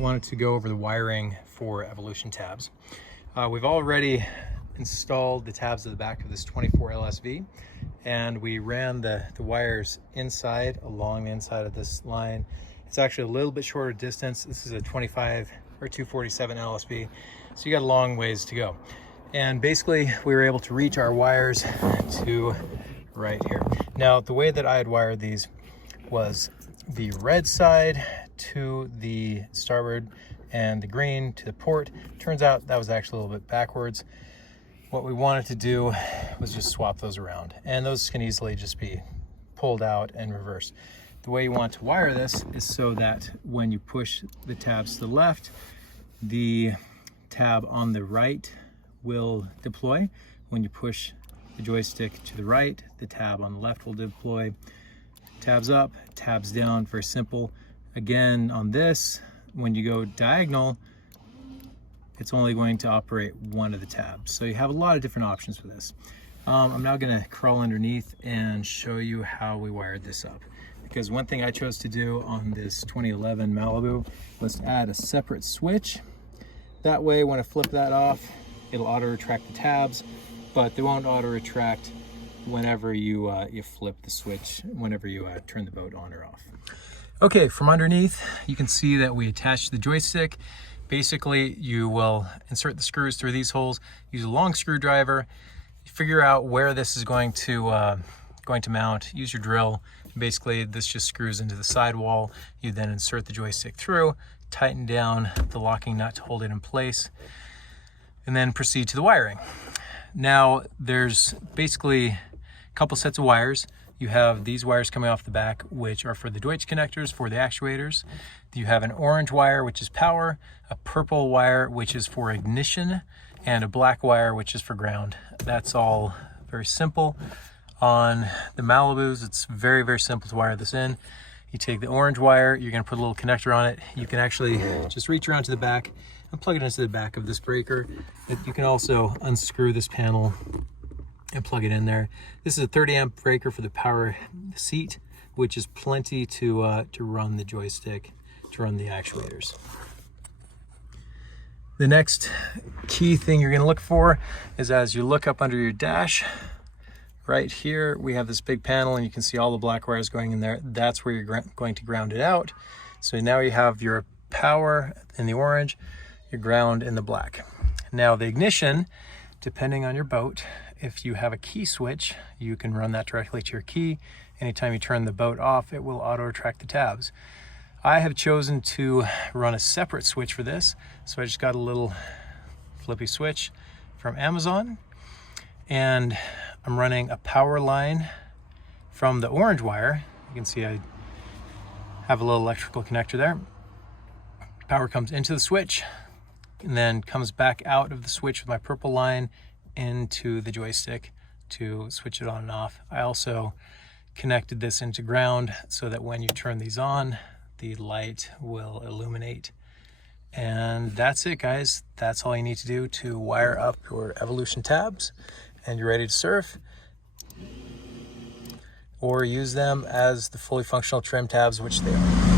wanted to go over the wiring for Evolutiontabs. We've already installed the tabs at the back of this 24 LSV, and we ran the wires inside, along the inside of this line. It's actually a little bit shorter distance. This is a 25 or 247 LSV, so you got a long ways to go. And basically we were able to reach our wires to right here. Now the way that I had wired these was the red side to the starboard and the green to the port. Turns out that was actually a little bit backwards. What we wanted to do was just swap those around, and those can easily just be pulled out and reversed. The way you want to wire this is so that when you push the tabs to the left, the tab on the right will deploy. When you push the joystick to the right, the tab on the left will deploy. Tabs up, tabs down, very simple. Again, on this, when you go diagonal, it's only going to operate one of the tabs. So you have a lot of different options for this. I'm now gonna crawl underneath and show you how we wired this up. Because one thing I chose to do on this 2011 Malibu was to add a separate switch. That way, when I flip that off, it'll auto retract the tabs, but they won't auto retract whenever you flip the switch, whenever you turn the boat on or off. Okay, from underneath, you can see that we attached the joystick. Basically, you will insert the screws through these holes, use a long screwdriver, figure out where this is going to mount, use your drill. Basically, this just screws into the sidewall. You then insert the joystick through, tighten down the locking nut to hold it in place, and then proceed to the wiring. Now, there's basically a couple sets of wires. You have these wires coming off the back, which are for the Deutsch connectors for the actuators. You have an orange wire, which is power, a purple wire, which is for ignition, and a black wire, which is for ground. That's all very simple. On the Malibus, it's very, very simple to wire this in. You take the orange wire, you're gonna put a little connector on it. You can actually just reach around to the back and plug it into the back of this breaker. You can also unscrew this panel and plug it in there. This is a 30 amp breaker for the power seat, which is plenty to run the joystick, to run the actuators. The next key thing you're gonna look for is as you look up under your dash, right here, we have this big panel and you can see all the black wires going in there. That's where you're going to ground it out. So now you have your power in the orange, your ground in the black. Now the ignition, depending on your boat, if you have a key switch, you can run that directly to your key. Anytime you turn the boat off, it will auto retract the tabs. I have chosen to run a separate switch for this. So I just got a little flippy switch from Amazon, and I'm running a power line from the orange wire. You can see I have a little electrical connector there. Power comes into the switch and then comes back out of the switch with my purple line into the joystick to switch it on and off. I also connected this into ground so that when you turn these on, the light will illuminate. And that's it, guys. That's all you need to do to wire up your Evolutiontabs, and you're ready to surf or use them as the fully functional trim tabs, which they are.